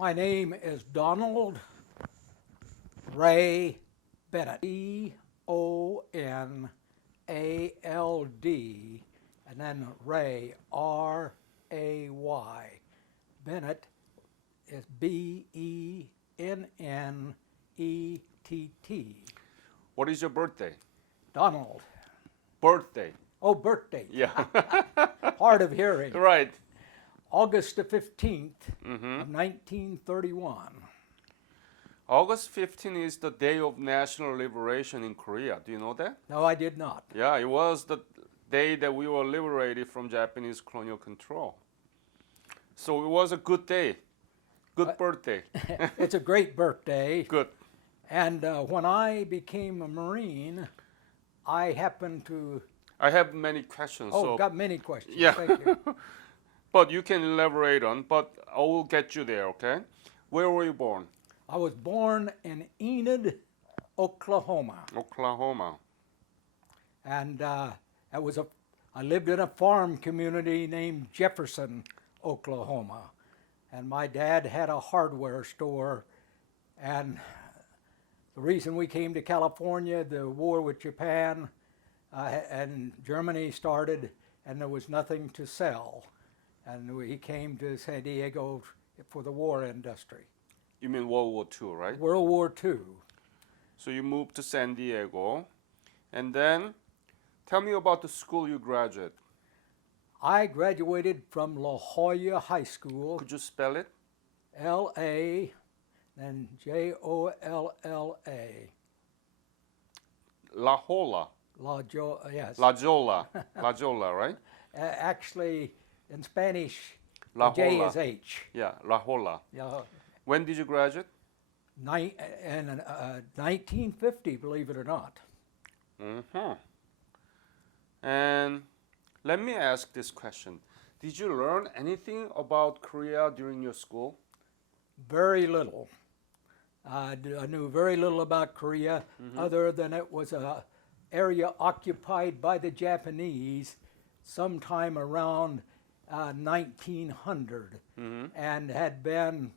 My name is Donald Ray Bennett. Bonald, and then Ray, R-A-Y. Bennett is Bennett. What is your birthday? Donald. Birthday. Oh, birthday. Yeah. Hard of hearing. Right. August the 15th of 1931. August 15 is the day of national liberation in Korea. Do you know that? No, I did not. Yeah, it was the day that we were liberated from Japanese colonial control. So it was a good day. Good birthday. It's a great birthday. Good. And when I became a Marine, I happened to... I have many questions. Oh, so got many questions. Yeah. Thank you. But you can elaborate on, but I will get you there, okay? Where were you born? I was born in Enid, Oklahoma. Oklahoma. And I lived in a farm community named Jefferson, Oklahoma. And my dad had a hardware store. And the reason we came to California, the war with Japan and Germany started, and there was nothing to sell. And we came to San Diego for the war industry. You mean World War II, right? World War II. So you moved to San Diego. And then tell me about the school you graduated. I graduated from La Jolla High School. Could you spell it? L-A, then Jolla. La Jolla. Yes. La Jolla. La Jolla, right? Actually, in Spanish, La the J Jolla. is H. Yeah, La Jolla. Yeah. When did you graduate? In 1950, believe it or not. Mm-hmm. And let me ask this question. Did you learn anything about Korea during your school? Very little. I knew very little about Korea, other than it was an area occupied by the Japanese sometime around 1900 and had been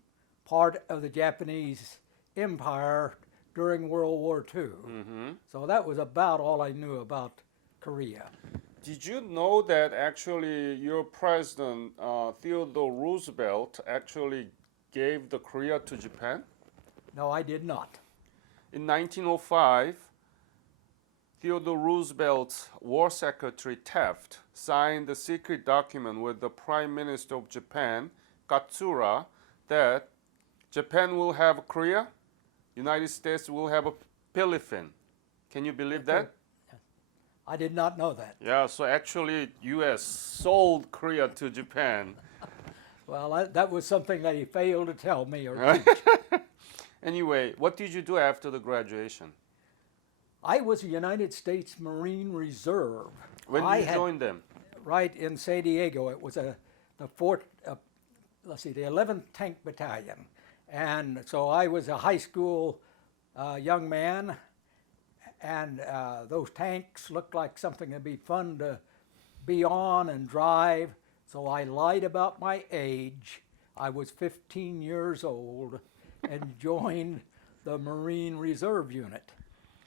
part of the Japanese Empire during World War II. So that was about all I knew about Korea. Did you know that actually your president, Theodore Roosevelt, actually gave the Korea to Japan? No, I did not. In 1905, Theodore Roosevelt's War Secretary Taft signed a secret document with the Prime Minister of Japan, Katsura, that Japan will have Korea, United States will have a Philippines. Can you believe that? I did not know that. Yeah, so actually U.S. sold Korea to Japan. Well, that was something that he failed to tell me or Right. teach. Anyway, what did you do after the graduation? I was a United States Marine Reserve. When did you join them? Right in San Diego. It was the 11th Tank Battalion. And so I was a high school young man, and those tanks looked like something that'd be fun to be on and drive. So I lied about my age. I was 15 years old and joined the Marine Reserve Unit.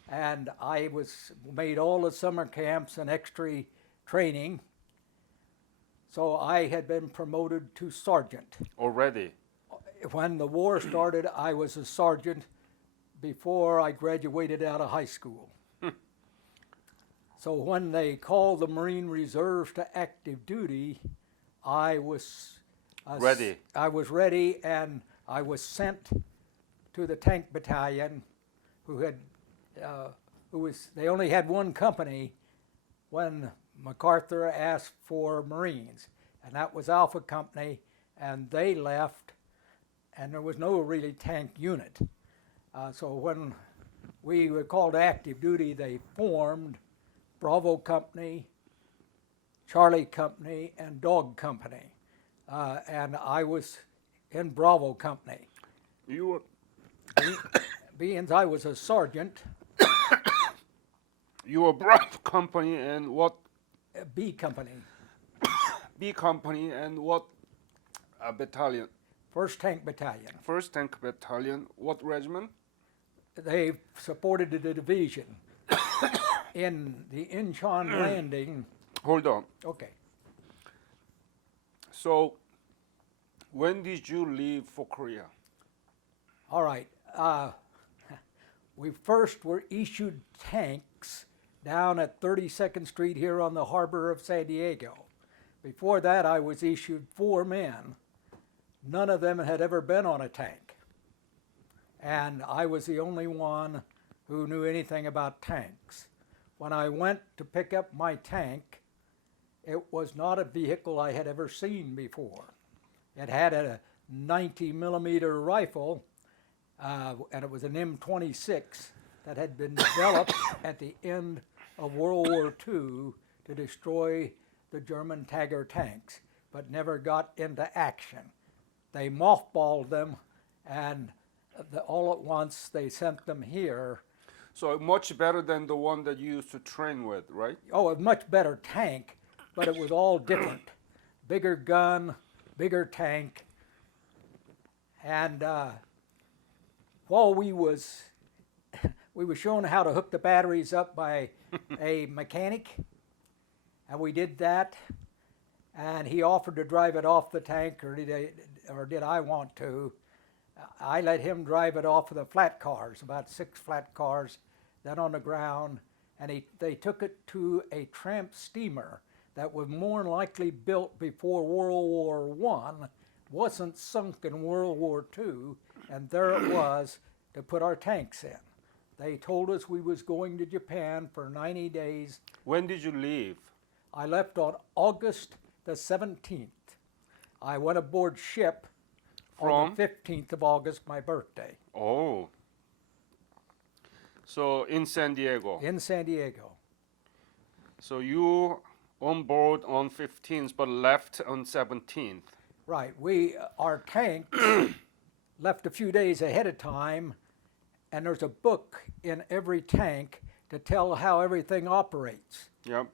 And I made all the summer camps and extra training. So I had been promoted to sergeant. Already? When the war started, I was a sergeant before I graduated out of high school. So when they called the Marine Reserves to active duty, I was ready. I was ready, and I was sent to the Tank Battalion, they only had one company when MacArthur asked for Marines, and that was Alpha Company, and they left, and there was no really tank unit. So when we were called to active duty, they formed Bravo Company, Charlie Company, and Dog Company. And I was in Bravo Company. You were Being I was a sergeant. You were Bravo Company and what? B Company. B Company and what battalion? 1st Tank Battalion. 1st Tank Battalion. What regiment? They supported the division in the Incheon landing. Hold on. Okay. So, when did you leave for Korea? All right. We first were issued tanks down at 32nd Street here on the harbor of San Diego. Before that, I was issued 4 men. None of them had ever been on a tank. And I was the only one who knew anything about tanks. When I went to pick up my tank, it was not a vehicle I had ever seen before. It had a 90 millimeter rifle, and it was an M26 that had been developed at the end of World War II to destroy the German Tiger tanks, but never got into action. They mothballed them, and all at once they sent them here. So much better than the one that you used to train with, right? Oh, a much better tank, but it was all different. Bigger gun, bigger tank. And while we was shown how to hook the batteries up by a mechanic, and we did that, and he offered to drive it off the tank, or did I want to? I let him drive it off of the flat cars, about 6 flat cars, then on the ground, and they took it to a tramp steamer that was more than likely built before World War I, wasn't sunk in World War II, and there it was to put our tanks in. They told us we was going to Japan for 90 days. When did you leave? I left on August the 17th. I went aboard ship on the 15th of August, my birthday. Oh. So in San Diego. In San Diego. So you on board on 15th but left on 17th. Right. Our tank left a few days ahead of time, and there's a book in every tank to tell how everything operates. Yep.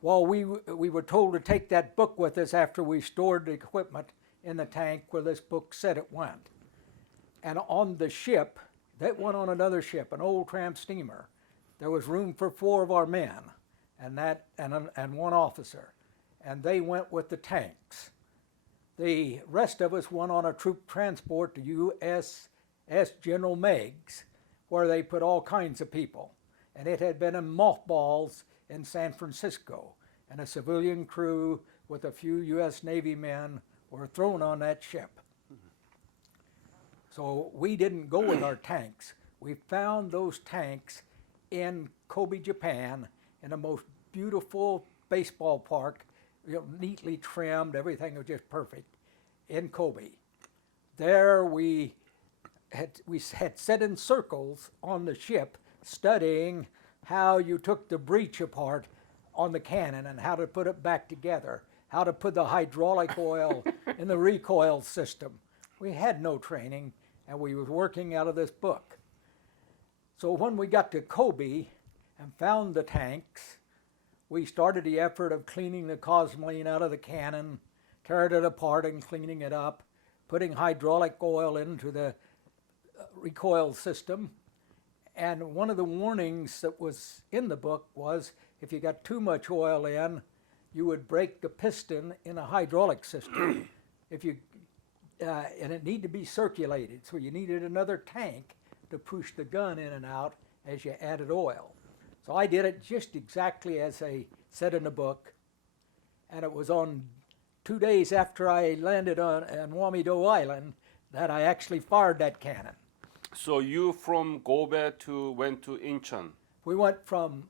Well, we were told to take that book with us after we stored the equipment in the tank where this book said it went. And on the ship, that went on another ship, an old tramp steamer. There was room for 4 of our men and 1 officer, and they went with the tanks. The rest of us went on a troop transport to USS General Meigs, where they put all kinds of people. And it had been in mothballs in San Francisco, and a civilian crew with a few U.S. Navy men were thrown on that ship. So we didn't go with our tanks. We found those tanks in Kobe, Japan, in the most beautiful baseball park, neatly trimmed, everything was just perfect, in Kobe. There we had sat in circles on the ship studying how you took the breech apart on the cannon and how to put it back together, how to put the hydraulic oil in the recoil system. We had no training, and we was working out of this book. So when we got to Kobe and found the tanks, we started the effort of cleaning the cosmoline out of the cannon, tearing it apart and cleaning it up, putting hydraulic oil into the recoil system. And one of the warnings that was in the book was if you got too much oil in, you would break the piston in a hydraulic system. And it needed to be circulated, so you needed another tank to push the gun in and out as you added oil. So I did it just exactly as they said in the book, and it was on 2 days after I landed on Wamido Island that I actually fired that cannon. So you from Kobe went to Incheon. We went from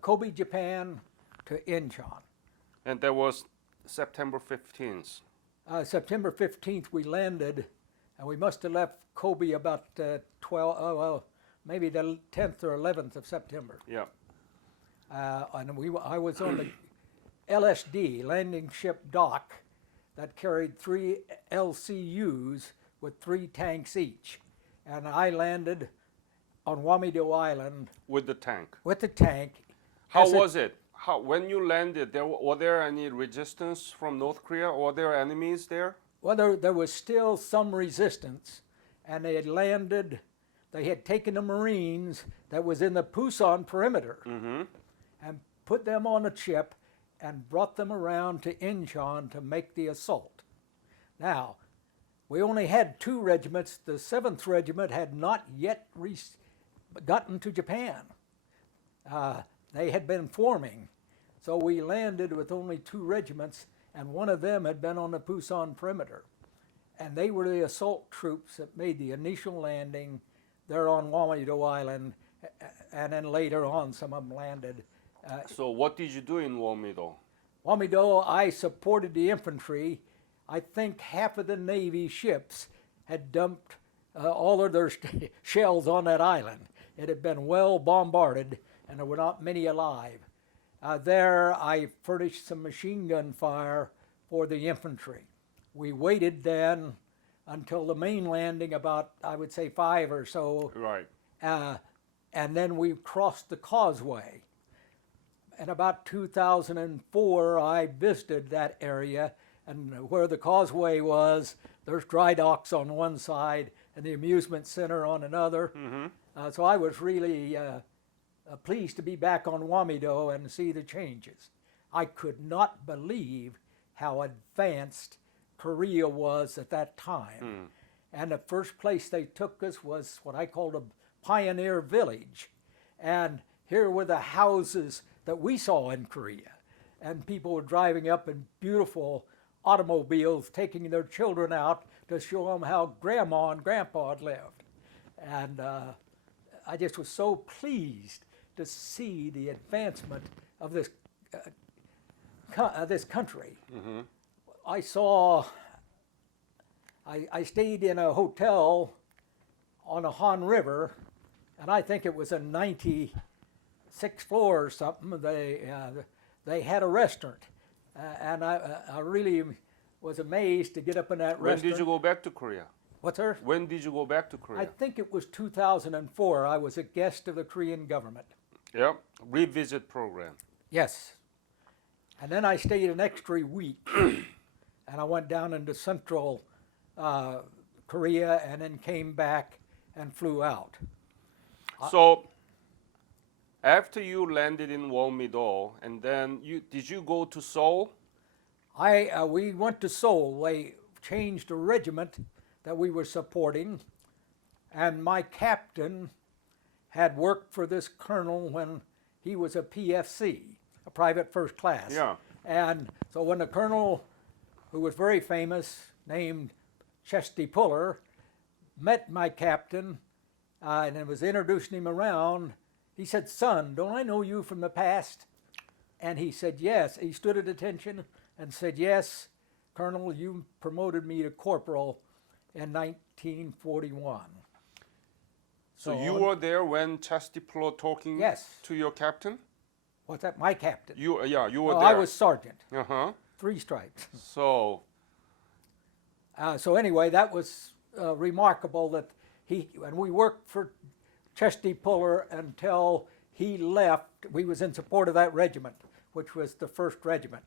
Kobe, Japan to Incheon. And that was September 15th. September 15th we landed, and we must have left Kobe about maybe the 10th or 11th of September. Yeah. And I was on the LSD, landing ship dock, that carried 3 LCUs with 3 tanks each. And I landed on Wamido Island. With the tank? With the tank. How was it? When you landed, were there any resistance from North Korea? Were there enemies there? Well, there was still some resistance, and they had landed. They had taken the Marines that was in the Pusan perimeter and put them on a ship and brought them around to Incheon to make the assault. Now, we only had 2 regiments. The 7th Regiment had not yet gotten to Japan. They had been forming. So we landed with only 2 regiments, and one of them had been on the Pusan perimeter. And they were the assault troops that made the initial landing there on Wamido Island, and then later on some of them landed. So what did you do in Wamido? Wamido, I supported the infantry. I think half of the Navy ships had dumped all of their shells on that island. It had been well bombarded, and there were not many alive. There, I furnished some machine gun fire for the infantry. We waited then until the main landing, about, I would say, 5 or so. Right. And then we crossed the causeway. In about 2004, I visited that area, and where the causeway was, there's dry docks on one side and the amusement center on another. So I was really pleased to be back on Wamido and see the changes. I could not believe how advanced Korea was at that time. And the first place they took us was what I called a pioneer village. And here were the houses that we saw in Korea. And people were driving up in beautiful automobiles, taking their children out to show them how Grandma and Grandpa had lived. And I just was so pleased to see the advancement of this country. I stayed in a hotel on the Han River, and I think it was a 96th floor or something. They had a restaurant, and I really was amazed to get up in that restaurant. When did you go back to Korea? What's her? When did you go back to Korea? I think it was 2004. I was a guest of the Korean government. Yep, revisit program. Yes. And then I stayed an extra week, and I went down into central Korea and then came back and flew out. So, after you landed in Wonmido, and then did you go to Seoul? We went to Seoul. They changed a regiment that we were supporting, and my captain had worked for this colonel when he was a PFC, a private first class. Yeah. And so when the colonel, who was very famous, named Chesty Puller, met my captain and was introducing him around, he said, "Son, don't I know you from the past?" And he said, "Yes." He stood at attention and said, "Yes, Colonel, you promoted me to corporal in 1941. So you were there when Chesty Puller talking Yes. to your captain? What's that? My captain. You were No, there. I was sergeant. 3 stripes. So So anyway, that was remarkable that and we worked for Chesty Puller until he left. We was in support of that regiment, which was the 1st Regiment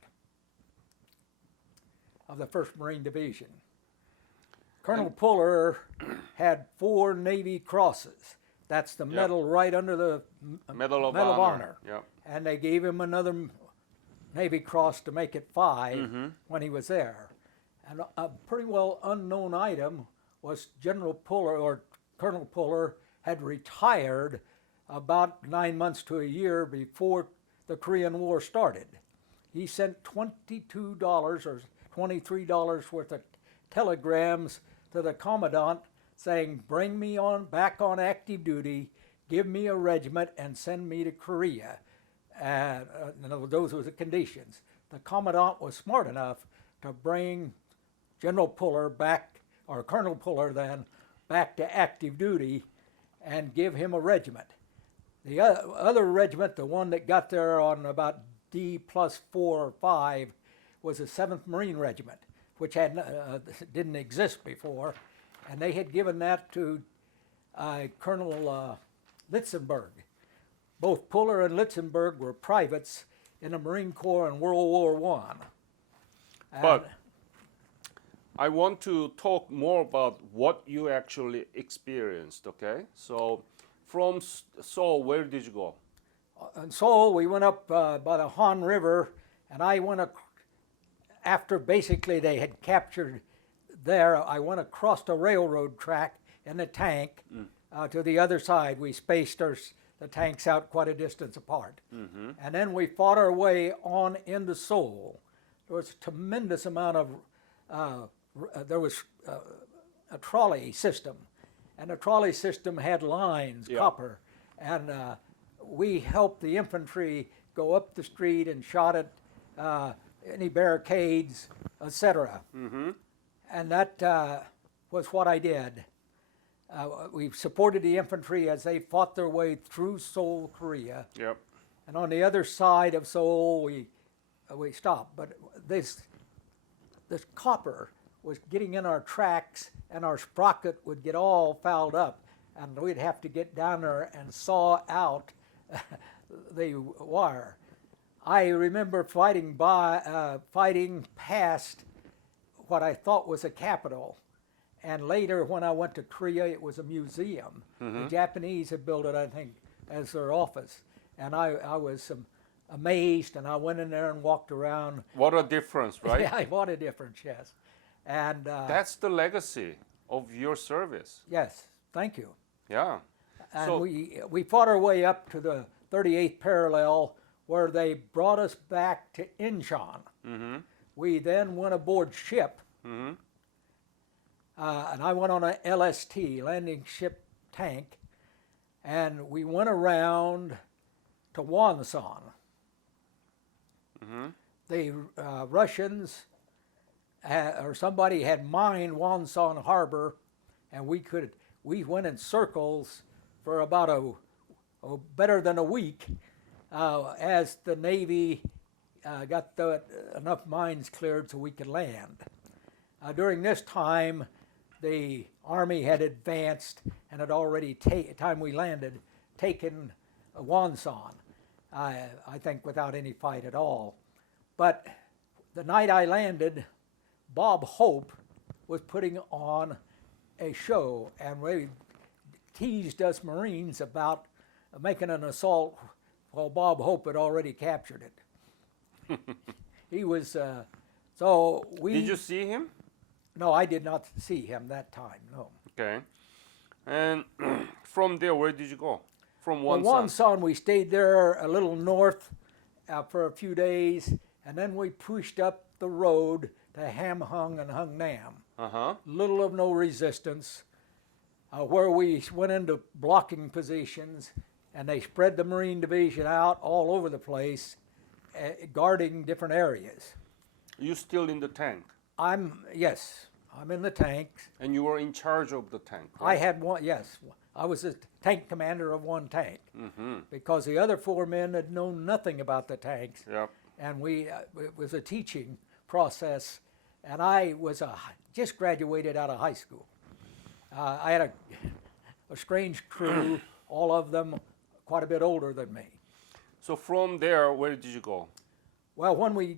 of the 1st Marine Division. Colonel Puller had 4 Navy Crosses. That's the medal right under the Medal of Medal of Honor. Honor. Yep. And they gave him another Navy Cross to make it 5 when he was there. And a pretty well unknown item was General Puller, or Colonel Puller, had retired about 9 months to a year before the Korean War started. He sent $22 or $23 worth of telegrams to the commandant saying, "Bring me back on active duty, give me a regiment, and send me to Korea." And those were the conditions. The commandant was smart enough to bring General Puller back, or Colonel Puller then, back to active duty and give him a regiment. The other regiment, the one that got there on about D+4 or 5, was the 7th Marine Regiment, which didn't exist before, and they had given that to Colonel Litzenberg. Both Puller and Litzenberg were privates in the Marine Corps in World War I. But I want to talk more about what you actually experienced, okay? So from Seoul, where did you go? In Seoul, we went up by the Han River, and I went after basically they had captured there. I went across the railroad track in the tank to the other side. We spaced the tanks out quite a distance apart, and then we fought our way on into Seoul. There was a tremendous amount of there was a trolley system, and the trolley system had lines, copper, and we helped the infantry go up the street and shot at any barricades, etc. And that was what I did. We supported the infantry as they fought their way through Seoul, Korea. Yep. And on the other side of Seoul, we stopped. But this copper was getting in our tracks, and our sprocket would get all fouled up, and we'd have to get down there and saw out the wire. I remember fighting past what I thought was a Capitol, and later when I went to Korea, it was a museum. The Japanese had built it, I think, as their office, and I was amazed, and I went in there and walked around. What a difference, right? Yeah, what a difference, yes. And that's the legacy of your service. yes, thank you. Yeah. And So- we fought our way up to the 38th parallel, where they brought us back to Incheon. We then went aboard ship, and I went on a LST, landing ship tank, and we went around to Wonsan. The Russians or somebody had mined Wonsan Harbor, and we went in circles for about better than a week as the Navy got enough mines cleared so we could land. During this time, the Army had advanced and had already, time we landed, taken Wonsan, I think without any fight at all. But the night I landed, Bob Hope was putting on a show, and we teased us Marines about making an assault while Bob Hope had already captured it. He was, so we... Did you see him? No, I did not see him that time, no. Okay. And from there, where did you go? From Well, Wonsan, we stayed there a little north for a few days, and then we pushed up the road to Hamhung and Hungnam. Little of no resistance, where we went into blocking positions, and they spread the Marine Division out all over the place, guarding different areas. You still in the tank? Yes, I'm in the tanks. And you were in charge of the tank, I right? had one, yes. I was the tank commander of one tank, because the other 4 men had known nothing about the tanks. Yep. And it was a teaching process, and I was just graduated out of high school. I had a strange crew, all of them quite a bit older than me. So from there, where did you go? Well, when we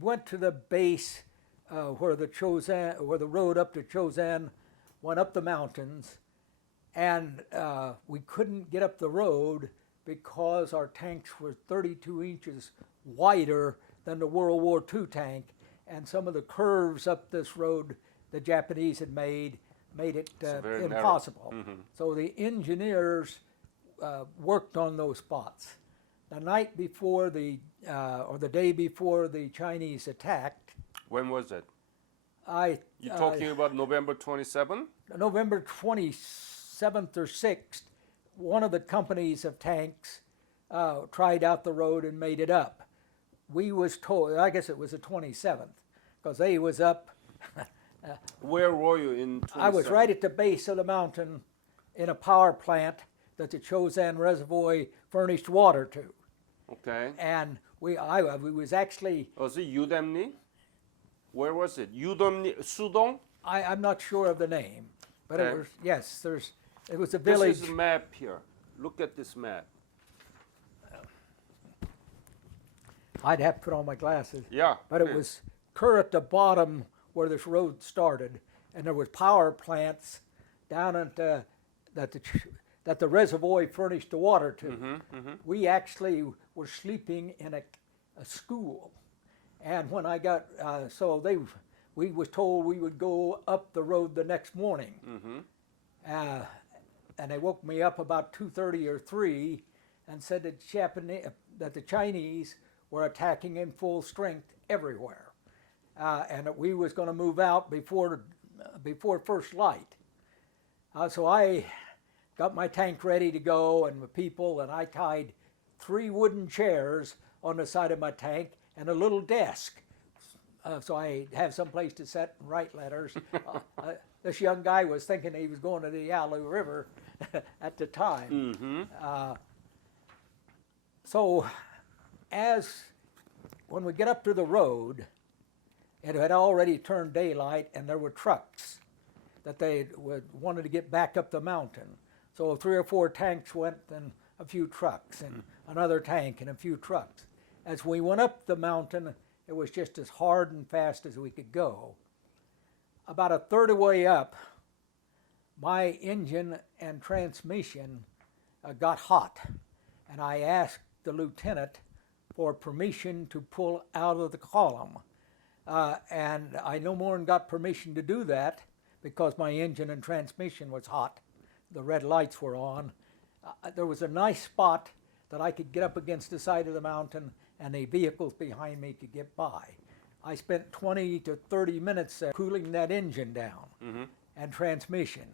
went to the base where the road up to Chosan went up the mountains, and we couldn't get up the road because our tanks were 32 inches wider than the World War II tank, and some of the curves up this road the Japanese had made it impossible. So the engineers worked on those spots. The night before or the day before the Chinese attacked. When was it? You're Uh, talking about November 27? November 27th or 6th, one of the companies of tanks tried out the road and made it up. We was told, I guess it was the 27th, because they was up. Where were you in 27? I was right at the base of the mountain in a power plant that the Chosan Reservoir furnished water to. Okay. And we was actually, Was it Udemni? Where was it? Udemni, Sudong? I'm not sure of the name, but Okay. it was, yes, it was a village. This is a map here. Look at this map. I'd have to put on my glasses. Yeah. But it please. was Kerr at the bottom where this road started, and there was power plants down at that the reservoir furnished the water to. We actually were sleeping in a school, and when I got we was told we would go up the road the next morning, and they woke me up about 2:30 or 3, and said that the Chinese were attacking in full strength everywhere, and that we was going to move out before first light. So I got my tank ready to go and the people, and I tied 3 wooden chairs on the side of my tank and a little desk, so I have some place to sit and write letters. This young guy was thinking he was going to the Yalu River at the time. So when we get up to the road, it had already turned daylight, and there were trucks that they wanted to get back up the mountain. So 3 or 4 tanks went, and a few trucks, and another tank and a few trucks. As we went up the mountain, it was just as hard and fast as we could go. About a third of the way up, my engine and transmission got hot, and I asked the lieutenant for permission to pull out of the column. And I no more than got permission to do that because my engine and transmission was hot. The red lights were on. There was a nice spot that I could get up against the side of the mountain, and the vehicles behind me could get by. I spent 20 to 30 minutes cooling that engine down and transmission.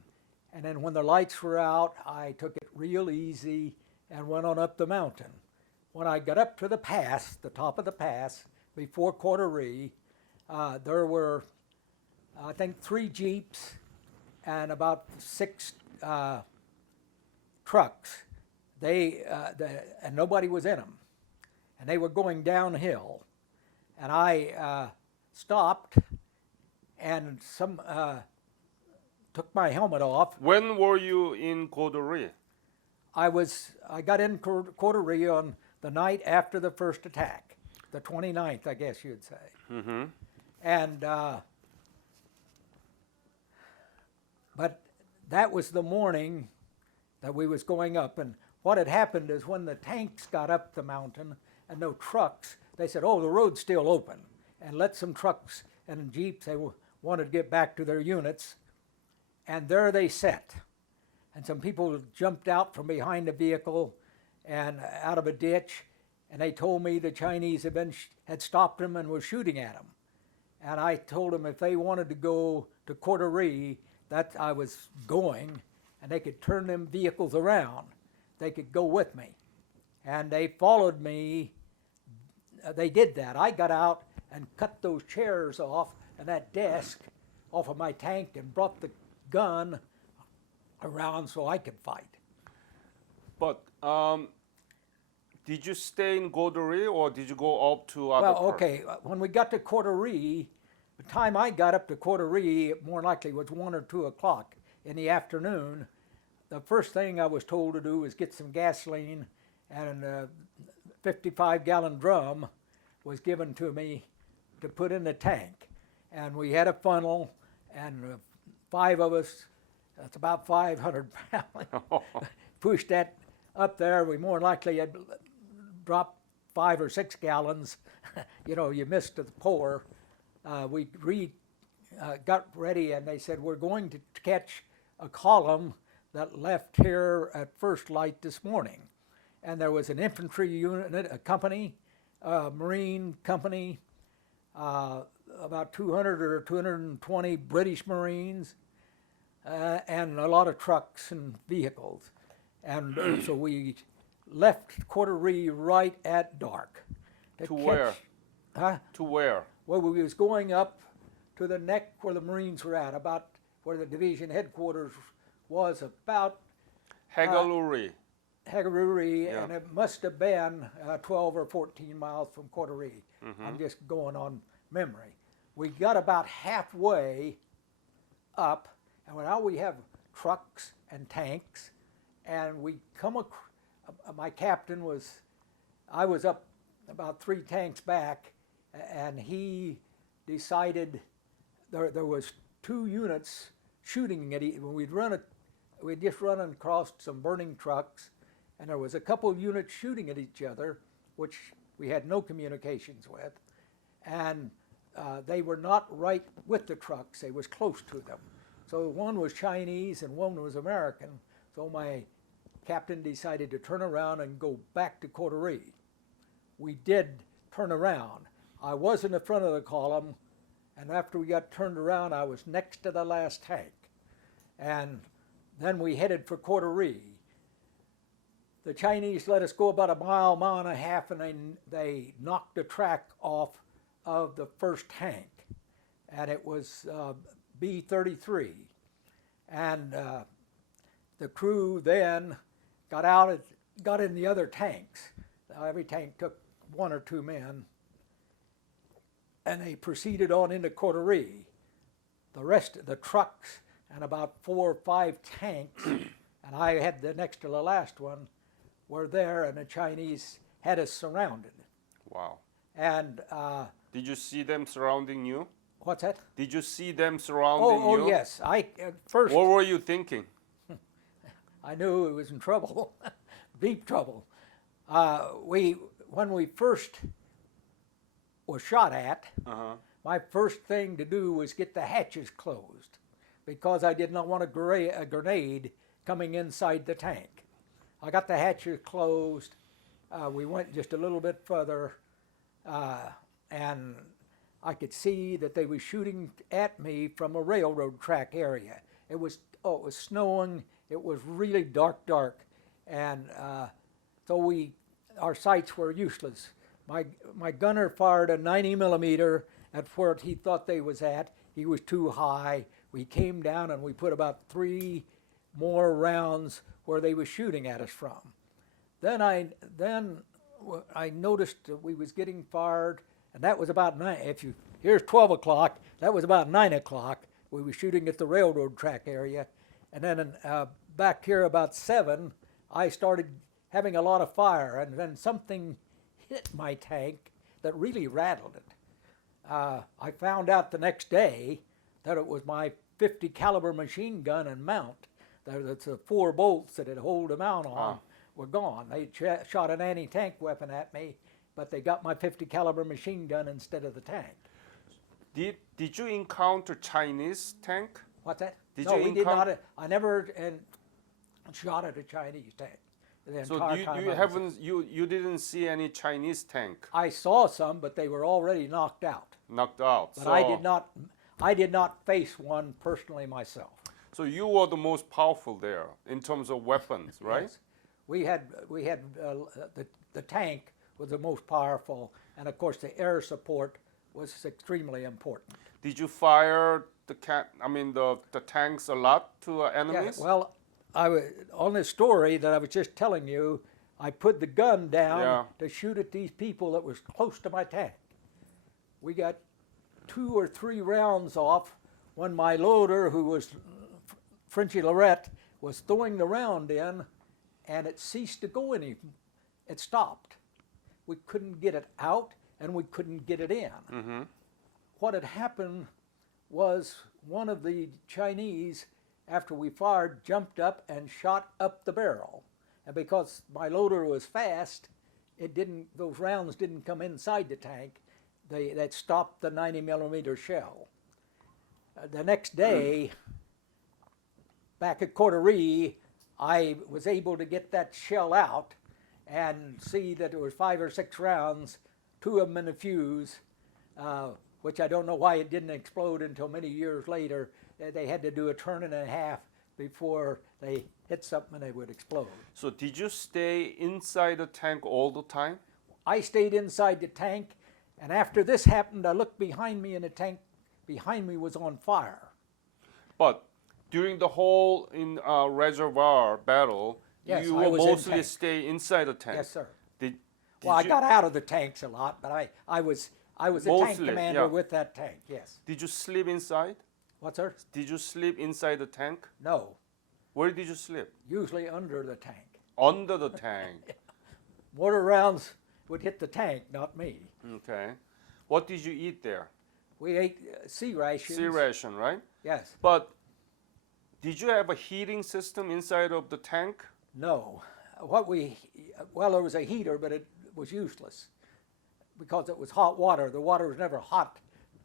And then when the lights were out, I took it real easy and went on up the mountain. When I got up to the pass, the top of the pass, before Quarteree, there were, I think, 3 Jeeps and about 6 trucks. And nobody was in them. And they were going downhill. And I stopped and took my helmet off. When were you in Quarteree? I got in Quarteree on the night after the first attack, the 29th, I guess you'd say. And but that was the morning that we was going up. And what had happened is when the tanks got up the mountain and no trucks, they said, "Oh, the road's still open," and let some trucks and Jeeps, they wanted to get back to their units. And there they sat. And some people jumped out from behind the vehicle and out of a ditch, and they told me the Chinese had stopped them and were shooting at them. And I told them if they wanted to go to Quarteree, that I was going, and they could turn them vehicles around. They could go with me. And they followed me. They did that. I got out and cut those chairs off and that desk off of my tank and brought the gun around so I could fight. But did you stay in Quarteree or did you go up to other Well, okay, when we got to Quarteree, the time I got up to Quarteree, more likely was 1 or 2 o'clock in the afternoon. The first thing I was told to do was get some gasoline, and a 55-gallon drum was given to me to put in the tank. And we had a funnel, and 5 of us, that's about 500 pounds, pushed that up there. We more likely had dropped 5 or 6 gallons. You missed the pour. We got ready, and they said, "We're going to catch a column that left here at first light this morning." And there was an infantry unit, a company, a Marine company, about 200 or 220 British Marines, and a lot of trucks and vehicles. And so we left Quarteree right at dark. To where? Huh? To where? Well, we was going up to the neck where the Marines were at, about where the division headquarters was, about Hegaluri. Hegaruri, Yeah. and it must have been 12 or 14 miles from Quarteree. I'm just going on memory. We got about halfway up, and now we have trucks and tanks, and we come my captain I was up about 3 tanks back, and he decided there was two units shooting at when we'd just run across some burning trucks, and there was a couple units shooting at each other, which we had no communications with, and they were not right with the trucks. They was close to them. So one was Chinese and one was American. So my captain decided to turn around and go back to Coterie. We did turn around. I was in the front of the column, and after we got turned around, I was next to the last tank. And then we headed for Coterie. The Chinese let us go about a mile, mile and a half, and they knocked the track off of the first tank. And it was B-33. And the crew then got out, got in the other tanks. Every tank took 1 or 2 men. And they proceeded on into Coterie. The rest of the trucks and about 4 or 5 tanks, and I had the next to the last one, were there, and the Chinese had us surrounded. Wow. And did you see them surrounding you? what's that? Did you see them surrounding you? Oh yes. I at first What were you thinking? I knew it was in trouble, deep trouble. When we first was shot at, my first thing to do was get the hatches closed, because I did not want a grenade coming inside the tank. I got the hatches closed. We went just a little bit further, and I could see that they were shooting at me from a railroad track area. It was snowing. It was really dark, and so our sights were useless. My gunner fired a 90 millimeter at where he thought they was at. He was too high. We came down and we put about 3 more rounds where they were shooting at us from. Then I noticed that we was getting fired, and that was about 9. Here's 12 o'clock. That was about 9 o'clock. We were shooting at the railroad track area, and then back here about 7, I started having a lot of fire, and then something hit my tank that really rattled it. I found out the next day that it was my 50 caliber machine gun and mount. That's the 4 bolts that it hold the mount on were gone. They shot an anti-tank weapon at me, but they got my 50 caliber machine gun instead of the tank. Did you encounter Chinese tank? What's that? Did no, you we did not. I never shot at a Chinese tank. The So entire time you didn't see any Chinese tank I saw some, but they were already knocked out. knocked out. But So, I did not face one personally myself. so you were the most powerful there in terms of weapons, right? Yes. We had the tank was the most powerful, and of course the air support was extremely important. Did you fire the tanks a lot to enemies? Yeah, well, on this story that I was just telling you, I put the gun down to shoot at these people that was close to my tank. We got 2 or 3 rounds off when my loader, who was Frenchy Lorette, was throwing the round in, and it ceased to go any. It stopped. We couldn't get it out, and we couldn't get it in. Mm-hmm. What had happened was one of the Chinese, after we fired, jumped up and shot up the barrel. And because my loader was fast, those rounds didn't come inside the tank. That stopped the 90 millimeter shell. The next day, back at Coterie, I was able to get that shell out and see that there was 5 or 6 rounds, 2 of them in the fuse, which I don't know why it didn't explode until many years later. They had to do a turn and a half before they hit something and they would explode. So did you stay inside the tank all the time? I stayed inside the tank, and after this happened, I looked behind me, and the tank behind me was on fire. But during the whole reservoir battle, Yes, you I will was in mostly tank. stay inside the tank. Yes, sir. Did Well, I you- got out of the tanks a lot, but I was a tank Mostly, commander yeah. with that tank. Yes. Did you sleep inside? What, sir? Did you sleep inside the tank? No. Where did you sleep? Usually under the tank. Under the tank. Mortar rounds would hit the tank, not me. Okay. What did you eat there? We ate sea rations. Sea ration, right? Yes. But did you have a heating system inside of the tank? No. There was a heater, but it was useless because it was hot water. The water was never hot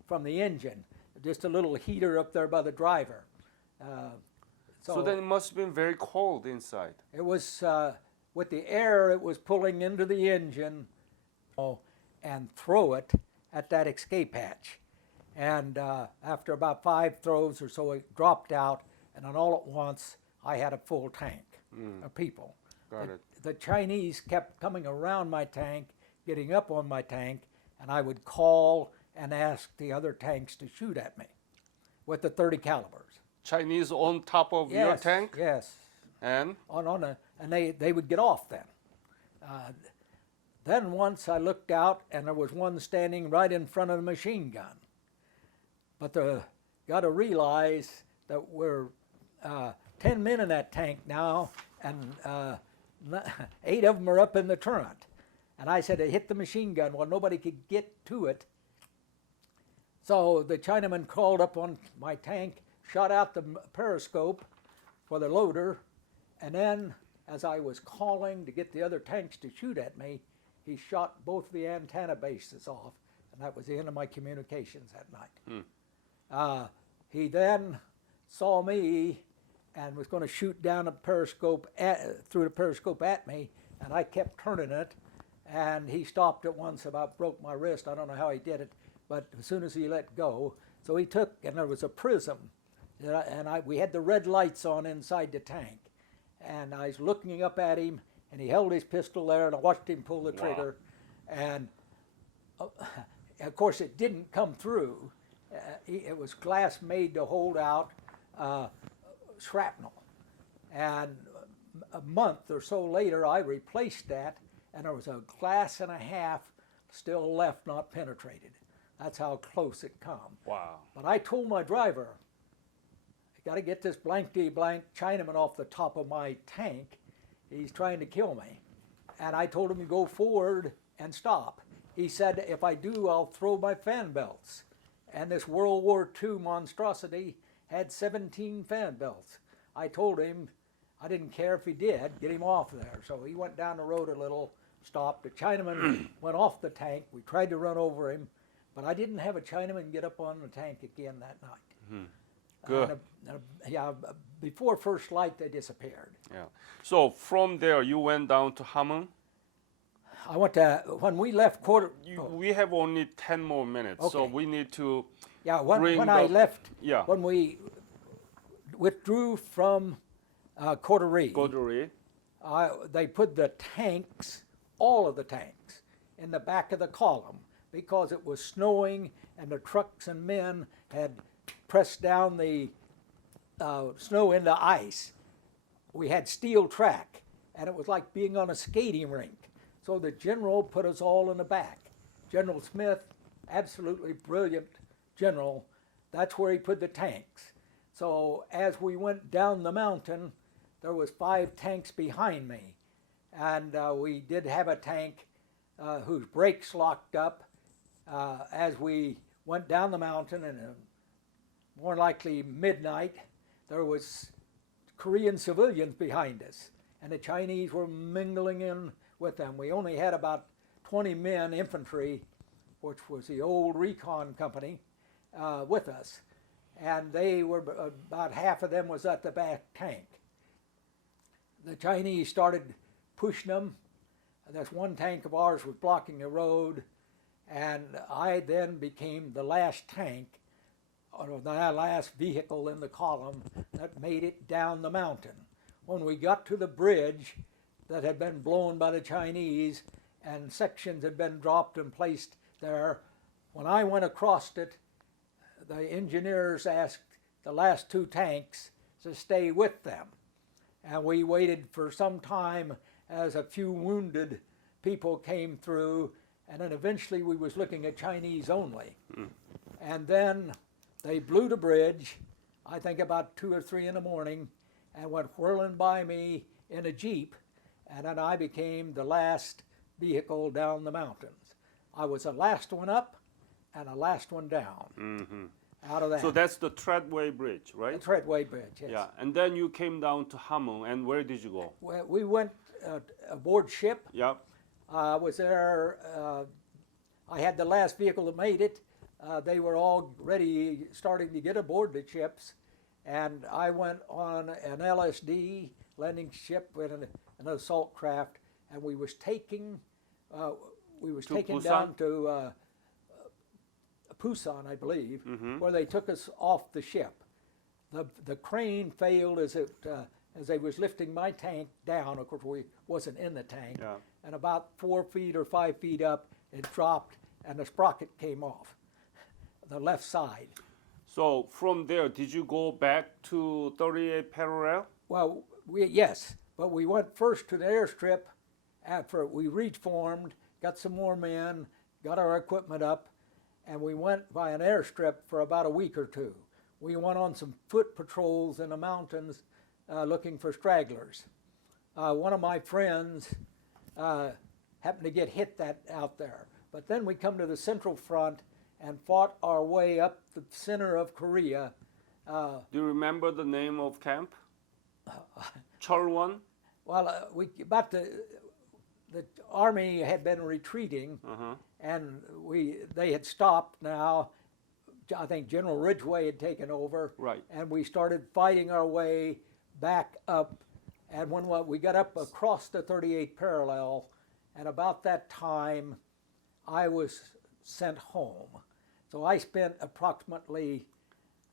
from the engine. Just a little heater up there by the driver. So then it must have been very cold inside. It was, with the air it was pulling into the engine and throw it at that escape hatch. And after about 5 throws or so, it dropped out, and then all at once, I had a full tank of people. Got it. The Chinese kept coming around my tank, getting up on my tank, and I would call and ask the other tanks to shoot at me with the .30 calibers. Chinese on top of your tank? Yes. And? And they would get off then. Then once I looked out, and there was one standing right in front of the machine gun. But got to realize that we're 10 men in that tank now, and 8 of them are up in the turret. And I said, I hit the machine gun. Well, nobody could get to it. So the Chinaman crawled up on my tank, shot out the periscope for the loader, and then as I was calling to get the other tanks to shoot at me, he shot both the antenna bases off, and that was the end of my communications that night. He then saw me and was going to shoot down a periscope through the periscope at me, and I kept turning it, and he stopped at once, about broke my wrist. I don't know how he did it, but as soon as he let go, so he took, and there was a prism, and we had the red lights on inside the tank, and I was looking up at him, and he held his pistol there, and I watched him pull the trigger, and of course it didn't come through. It was glass made to hold out shrapnel, and a month or so later I replaced that, and there was a glass and a half still left not penetrated. That's how close it come. Wow. But I told my driver, I got to get this blank Chinaman off the top of my tank. He's trying to kill me. And I told him to go forward and stop. He said, if I do, I'll throw my fan belts. And this World War II monstrosity had 17 fan belts. I told him I didn't care if he did, get him off there. So he went down the road a little, stopped. The Chinaman went off the tank. We tried to run over him, but I didn't have a Chinaman get up on the tank again that night. Good. Before first light, they disappeared. Yeah. So from there, you went down to Hamhung? I went to, when we left We have only 10 more minutes, so Okay. we need to when I left, Yeah. when we withdrew from Coterie, Goduri. they put the tanks, all of the tanks, in the back of the column because it was snowing and the trucks and men had pressed down the snow into ice. We had steel track, and it was like being on a skating rink. So the general put us all in the back. General Smith, absolutely brilliant general, that's where he put the tanks. So as we went down the mountain, there was 5 tanks behind me. And we did have a tank whose brakes locked up as we went down the mountain, and more likely midnight, there was Korean civilians behind us, and the Chinese were mingling in with them. We only had about 20 men, infantry, which was the old recon company, with us. And they were, about half of them was at the back tank. The Chinese started pushing them. This one tank of ours was blocking the road, and I then became the last tank, or the last vehicle in the column that made it down the mountain. When we got to the bridge that had been blown by the Chinese and sections had been dropped and placed there, when I went across it, the engineers asked the last 2 tanks to stay with them. And we waited for some time as a few wounded people came through, and then eventually we was looking at Chinese only. And then they blew the bridge, I think about 2 or 3 in the morning, and went whirling by me in a Jeep, and then I became the last vehicle down the mountains. I was the last one up, and the last one down. Mm-hmm. Out of that. So that's the Treadway Bridge, the right? Treadway Bridge, yes. Yeah, and then you came down to Hamhung, and where did you go? We went aboard ship. Yeah. I was there. I had the last vehicle that made it. They were all ready, starting to get aboard the ships, and I went on an LSD landing ship with an assault craft, and we was taking Busan? down to Busan, I believe, where they took us off the ship. The crane failed as they was lifting my tank down. Of course, we wasn't in the tank. Yeah. And about 4 feet or 5 feet up, it dropped, and the sprocket came off, the left side. So from there, did you go back to 38 parallel? Well, yes, but we went first to the airstrip. After we reformed, got some more men, got our equipment up, and we went by an airstrip for about a week or two. We went on some foot patrols in the mountains looking for stragglers. One of my friends happened to get hit out there. But then we come to the Central Front and fought our way up the center of Korea. Do you remember the name of camp? Cheolwon? Well, the army had been retreating, and they had stopped now. I think General Ridgway had taken over, Right. and we started fighting our way back up. And when we got up across the 38 parallel, and about that time, I was sent home. So I spent approximately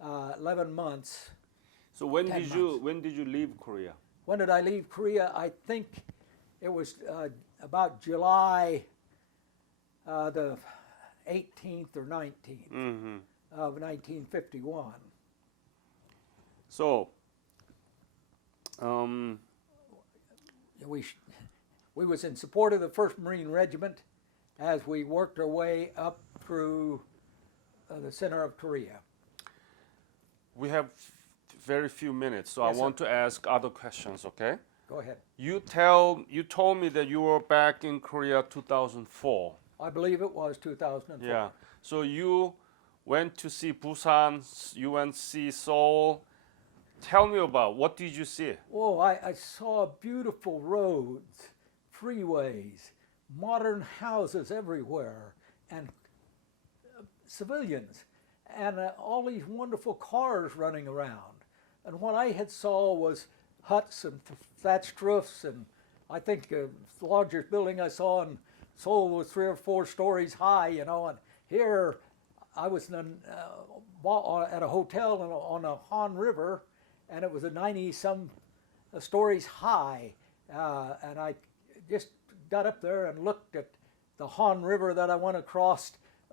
11 months. So when 10 did you leave Korea? When did I leave Korea? I think it was about July the 18th or 19th of 1951. So We was in support of the 1st Marine Regiment as we worked our way up through the center of Korea. we have very few minutes, so Yes, I want to ask other questions, okay? Go ahead. You told me that you were back in Korea 2004. I believe it was 2004. Yeah. So you went to see Busan, you went to see Seoul. Tell me about what did you see? Oh, I saw beautiful roads, freeways, modern houses everywhere, and civilians, and all these wonderful cars running around. And what I had saw was huts and thatched roofs, and I think the largest building I saw in Seoul was 3 or 4 stories high, you know, and here I was at a hotel on the Han River, and it was a 90-some stories high, and I just got up there and looked at the Han River that I went across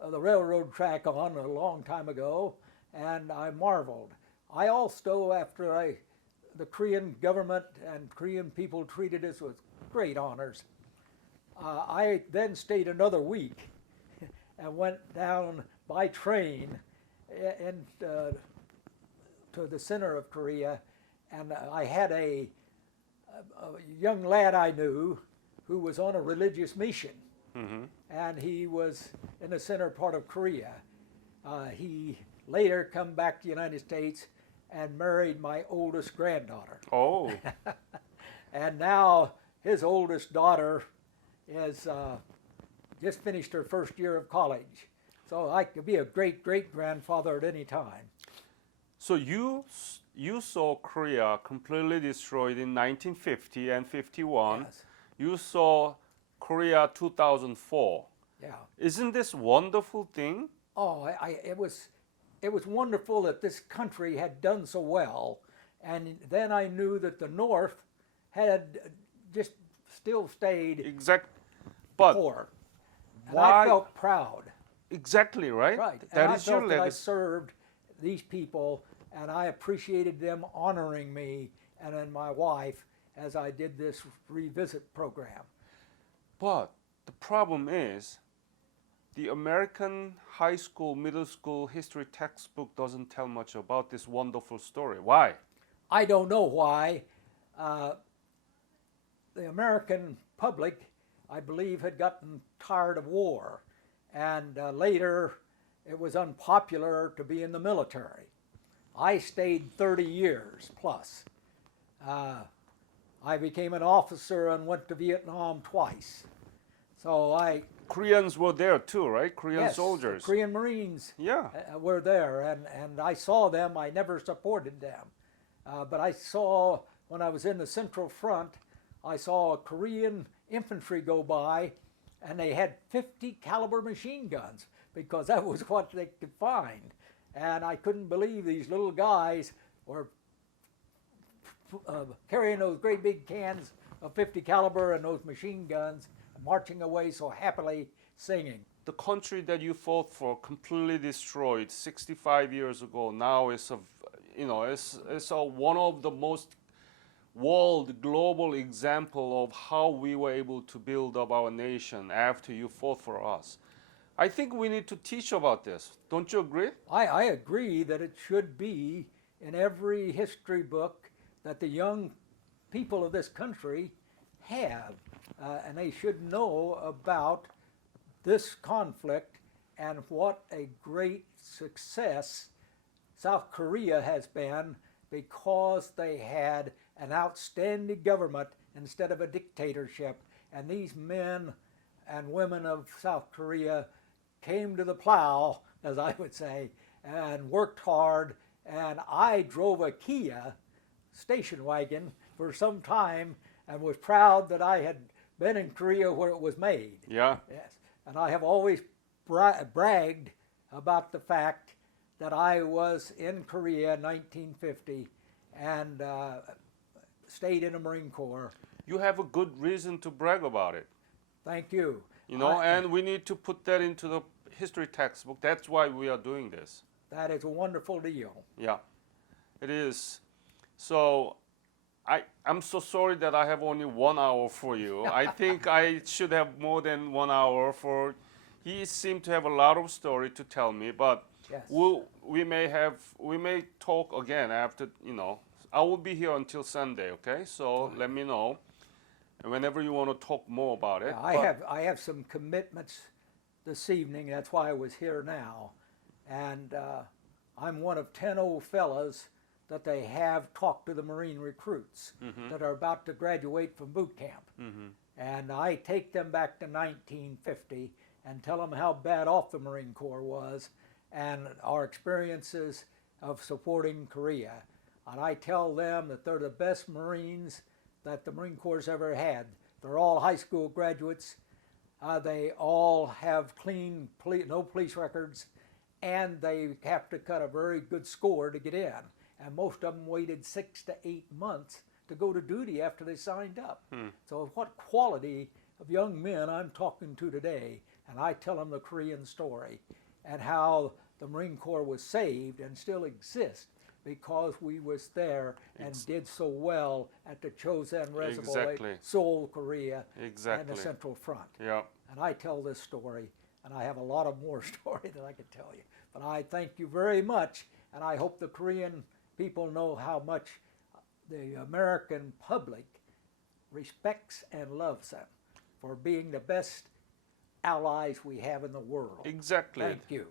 the railroad track on a long time ago, and I marveled. I also, after the Korean government and Korean people treated us with great honors, I then stayed another week and went down by train to the center of Korea, and I had a young lad I knew who was on a religious mission, and he was in the center part of Korea. He later come back to the United States and married my oldest granddaughter. Oh. And now his oldest daughter is just finished her 1st year of college. So I could be a great-great-grandfather at any time. So you saw Korea completely destroyed in 1950 and 51. Yes. You saw Korea 2004. Yeah. Isn't this wonderful thing? Oh, it was wonderful that this country had done so well, and then I knew that the North had just still stayed But poor, and why? I felt proud. Exactly, right? Right, That and I is your felt that I legacy. served these people, and I appreciated them honoring me and then my wife as I did this revisit program. But the problem is, the American high school, middle school history textbook doesn't tell much about this wonderful story. Why? I don't know why. The American public, I believe, had gotten tired of war, and later it was unpopular to be in the military. I stayed 30 years plus. I became an officer and went to Vietnam twice. So Koreans were there too, right? Korean yes, soldiers. Korean Marines Yeah. were there, and I saw them. I never supported them. But I saw, when I was in the Central Front, I saw a Korean infantry go by, and they had 50 caliber machine guns because that was what they could find. And I couldn't believe these little guys were carrying those great big cans of 50 caliber and those machine guns, marching away so happily, singing. The country that you fought for, completely destroyed 65 years ago, now is one of the most world global example of how we were able to build up our nation after you fought for us. I think we need to teach about this. Don't you agree? I agree that it should be in every history book that the young people of this country have, and they should know about this conflict and what a great success South Korea has been because they had an outstanding government instead of a dictatorship. And these men and women of South Korea came to the plow, as I would say, and worked hard. And I drove a Kia station wagon for some time and was proud that I had been in Korea where it was made. Yeah. Yes. And I have always bragged about the fact that I was in Korea in 1950 and stayed in the Marine Corps. You have a good reason to brag about it. Thank you. And we need to put that into the history textbook. That's why we are doing this. That is a wonderful deal. Yeah, it is. So I'm so sorry that I have only 1 hour for you. I think I should have more than 1 hour for. He seemed to have a lot of story to tell me, but Yes. we may talk again after. I will be here until Sunday. Okay, so let me know whenever you want to talk more about it. Yeah, I have some commitments this evening. That's why I was here now, and I'm one of 10 old fellas that they have talked to the Marine recruits that are about to graduate from boot camp. And I take them back to 1950 and tell them how bad off the Marine Corps was and our experiences of supporting Korea. And I tell them that they're the best Marines that the Marine Corps ever had. They're all high school graduates. They all have clean, no police records, and they have to cut a very good score to get in. And most of them waited 6 to 8 months to go to duty after they signed up. So what quality of young men I'm talking to today, and I tell them the Korean story and how the Marine Corps was saved and still exists because we was there and did so well at the Chosin Reservoir, Exactly. Seoul, Korea, Exactly. and the Central Front. Yeah. And I tell this story, and I have a lot of more story that I could tell you. But I thank you very much, and I hope the Korean people know how much the American public respects and loves them for being the best allies we have in the world. Exactly. Thank you.